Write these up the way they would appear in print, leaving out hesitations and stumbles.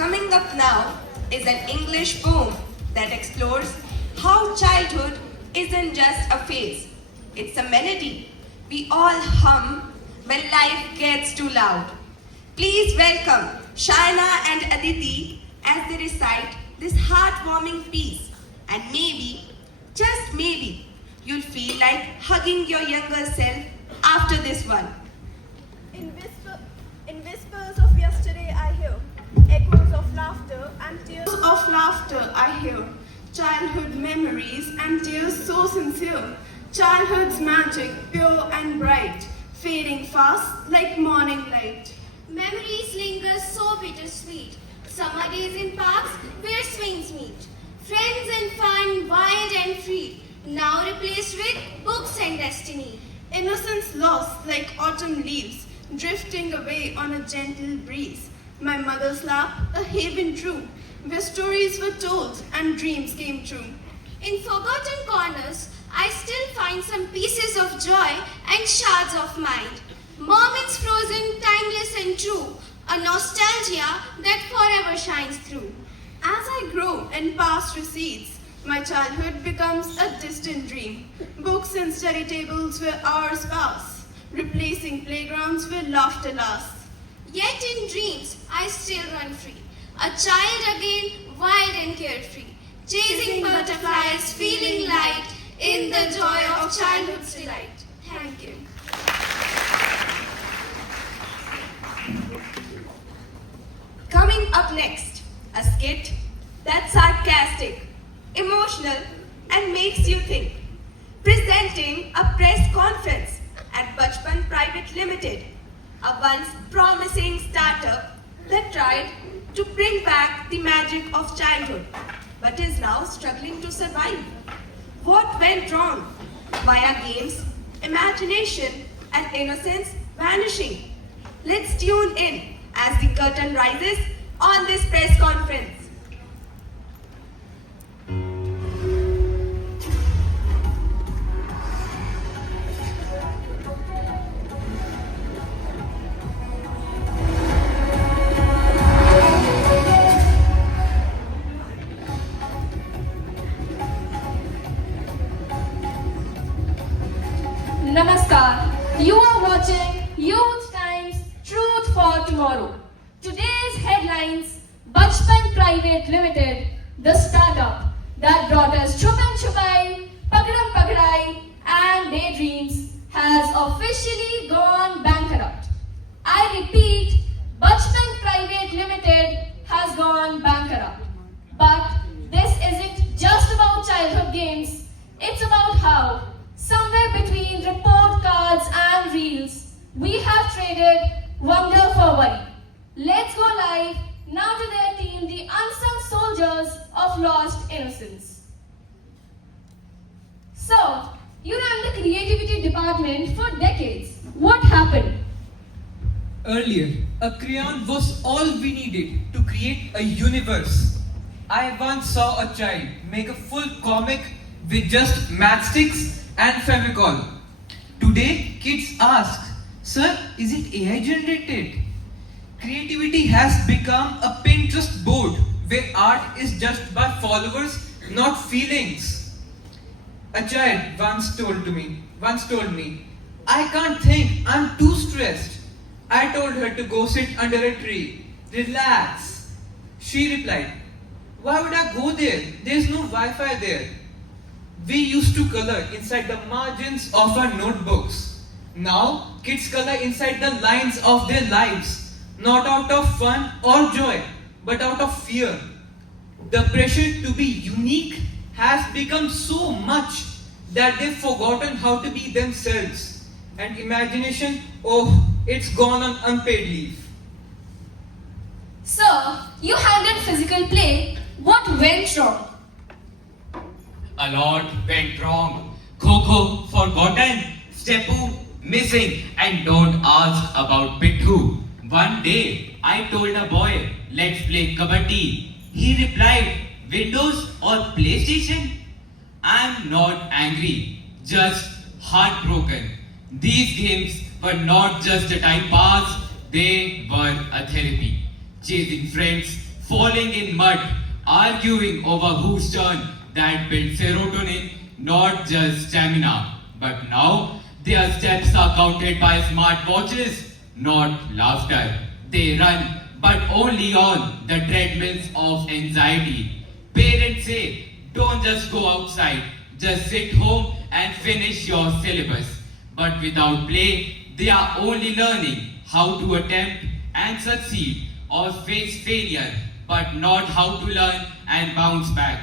Coming up now is an English poem that explores how childhood isn't just a phase, it's a melody we all hum when life gets too loud. Please welcome Shaina and Aditi as they recite this heartwarming piece, and maybe, just maybe, you'll feel like hugging your younger self after this one. In whispers of yesterday I hear echoes of laughter and tears of laughter I hear. Childhood memories and tears so sincere. Childhood's magic pure and bright, fading fast like morning light. Memories linger so bittersweet. Summer days in parks where swings meet. Friends and fun, wild and free, now replaced with books and destiny. Innocence lost like autumn leaves, drifting away on a gentle breeze. My mother's lap, a haven true, where stories were told and dreams came true. In forgotten corners, I still find some pieces of joy and shards of mind. Moments frozen, timeless and true, a nostalgia that forever shines through. As I grow and past recedes, my childhood becomes a distant dream. Books and study tables where hours pass, replacing playgrounds where laughter lasts. Yet in dreams, I still run free, a child again, wild and carefree, chasing butterflies, feeling light in the joy of childhood's delight. Thank you. Coming up next, a skit that's sarcastic, emotional, and makes you think. Presenting a press conference at Bachpan Private Limited, a once promising startup that tried to bring back the magic of childhood, but is now struggling to survive. What went wrong? Why are games, imagination, and innocence vanishing? Let's tune in as the curtain rises on this press conference. Namaskar. You are watching Youth Times Truth for Tomorrow. Today's headlines: Bachpan Private Limited, the startup that brought us Chupan Chupai, Pagdam Pagdai, and Daydreams, has officially gone bankrupt. I repeat, Bachpan Private Limited has gone bankrupt. But this isn't just about childhood games. It's about how, somewhere between report cards and reels, we have traded wonder for worry. Let's go live now to their team, the unsung soldiers of lost innocence. So, you ran the creativity department for decades. What happened? Earlier, a crayon was all we needed to create a universe. I once saw a child make a full comic with just matchsticks and Favicol. Today, kids ask, "Sir, is it AI generated?" Creativity has become a Pinterest board where art is judged by followers, not feelings. A child once told me, "I can't think, I'm too stressed." I told her to go sit under a tree. Relax. She replied, "Why would I go there? There's no Wi-Fi there." We used to color inside the margins of our notebooks. Now, kids color inside the lines of their lives, not out of fun or joy, but out of fear. The pressure to be unique has become so much that they've forgotten how to be themselves. And imagination, oh, it's gone on unpaid leave. So, you handled physical play. What went wrong? A lot went wrong. Coco forgotten, Stepu missing, and don't ask about Pittu. One day, I told a boy, "Let's play kabaddi." He replied, "Windows or PlayStation?" I'm not angry, just heartbroken. These games were not just a time pass, they were a therapy. Chasing friends, falling in mud, arguing over whose turn that built serotonin, not just stamina. But now their steps are counted by smart watches, not laughter. They run, but only on the treadmills of anxiety. Parents say, don't just go outside, just sit home and finish your syllabus. But without play, they are only learning how to attempt and succeed or face failure, but not how to learn and bounce back.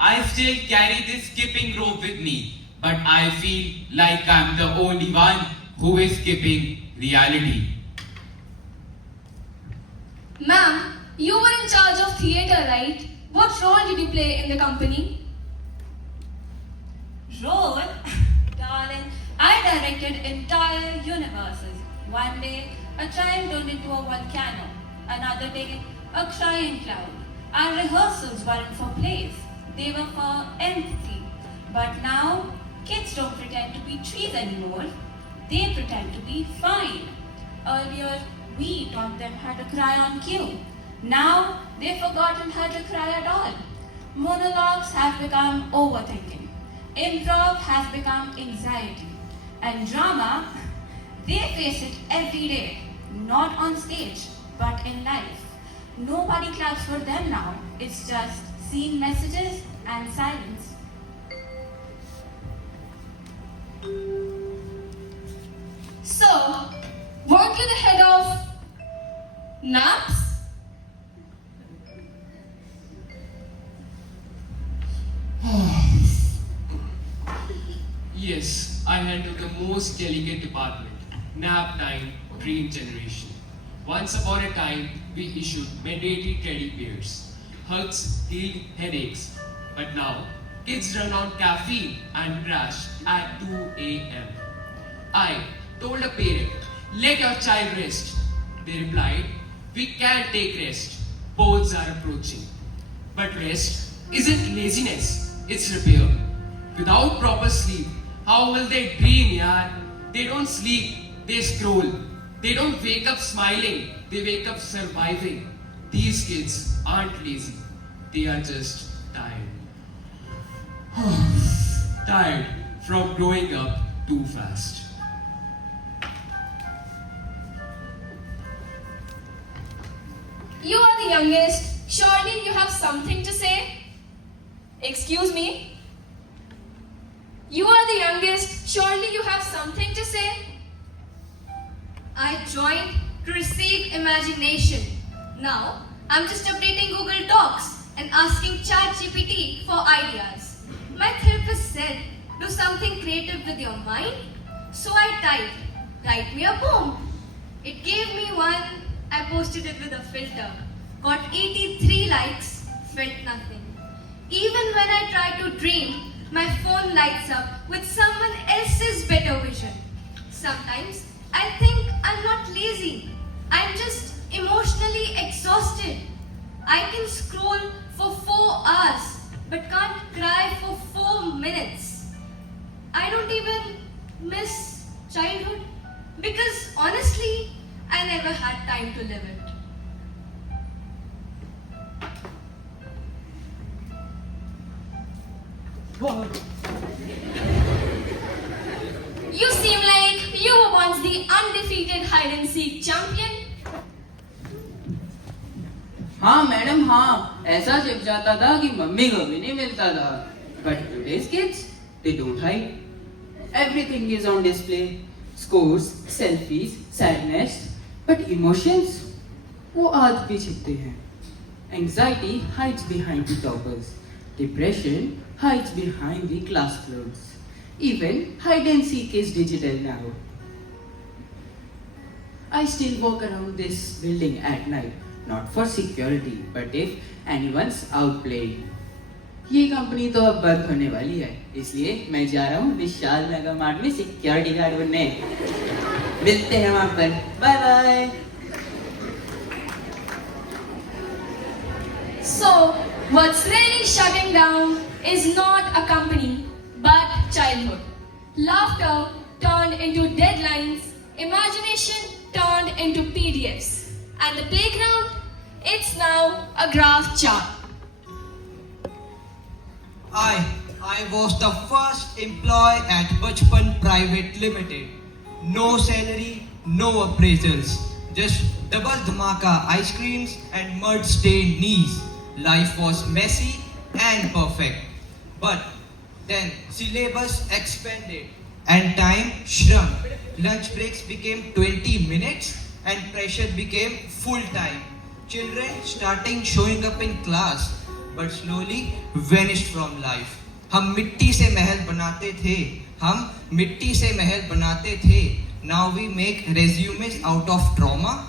I still carry this skipping rope with me, but I feel like I'm the only one who is skipping reality. Ma'am, you were in charge of theatre, right? What role did you play in the company? Role? Darling, I directed entire universes. One day, a child turned into a volcano. Another day, a crying cloud. Our rehearsals weren't for plays. They were for empathy. But now, kids don't pretend to be trees anymore. They pretend to be fine. Earlier, we taught them how to cry on cue. Now, they've forgotten how to cry at all. Monologues have become overthinking. Improv has become anxiety. And drama, they face it every day. Not on stage, but in life. Nobody claps for them now. It's just seen messages and silence. So, weren't you the head of naps? Yes, I handle the most delicate department, nap time, dream generation. Once upon a time, we issued mandatory teddy bears. Hugs healed headaches. But now, kids run on caffeine and crash at 2 a.m. I told a parent, let your child rest. They replied, we can't take rest. Boards are approaching. But rest isn't laziness, it's repair. Without proper sleep, how will they dream, yaar? They don't sleep, they scroll. They don't wake up smiling, they wake up surviving. These kids aren't lazy, they are just tired. Tired from growing up too fast. You are the youngest. Surely you have something to say? Excuse me? You are the youngest. Surely you have something to say? I joined to receive imagination. Now, I'm just updating Google Docs and asking ChatGPT for ideas. My therapist said, do something creative with your mind. So I typed, write me a poem. It gave me one. I posted it with a filter. Got 83 likes, felt nothing. Even when I try to dream, my phone lights up with someone else's better vision. Sometimes I think I'm not lazy. I'm just emotionally exhausted. I can scroll for 4 hours but can't cry for 4 minutes. I don't even miss childhood because honestly, I never had time to live it. You seem like you were once the undefeated hide and seek champion. हाँ madam हाँ ऐसा chip जाता था कि mummy को भी नहीं मिलता था but today's kids they don't hide everything is on display scores selfies sadness but emotions वो आज भी छिपते हैं anxiety hides behind the toppers depression hides behind the class clothes even hide and seek is digital now I still walk around this building at night not for security, but if anyone's out playing. ये company तो अब बंद होने वाली है, इसलिए मैं जा रहा हूँ विशाल मेगा मार्ट में सिक्योरिटी गार्ड बनने। मिलते हैं वहाँ पर, bye bye. So, what's really shutting down is not a company, but childhood. Laughter turned into deadlines, imagination turned into PDFs, and the playground, It's now a graph chart. I was the first employee at Bachpan Private Limited. No salary, no appraisals. Just double dhamaka ice creams and mud-stained knees. Life was messy and perfect. But then syllabus expanded and time shrunk. Lunch breaks became 20 minutes and pressure became full time. Children starting showing up in class but slowly vanished from life. हम मिट्टी से महल बनाते थे, हम मिट्टी से महल बनाते थे. Now we make resumes out of trauma.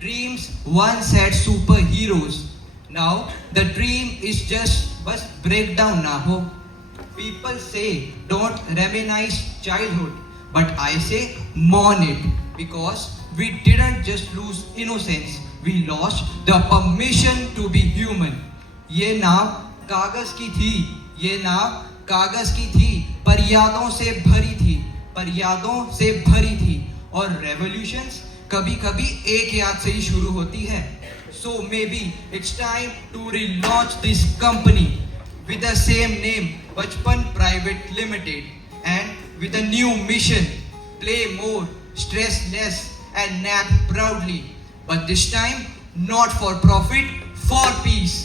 Dreams once had superheroes. Now the dream is just bus breakdown na ho. People say don't reminisce childhood, but I say mourn it because we didn't just lose innocence, we lost the permission to be human. ये नाव कागज की थी, ये नाव कागज की थी, पर यादों से भरी थी, पर यादों से भरी थी. और रेवोल्यूशंस कभी कभी एक याद से ही शुरू होती है. So maybe it's time to relaunch this company with the same name, Bachpan Private Limited, and with a new mission: play more, stress less, and nap proudly. But this time, not for profit, for peace.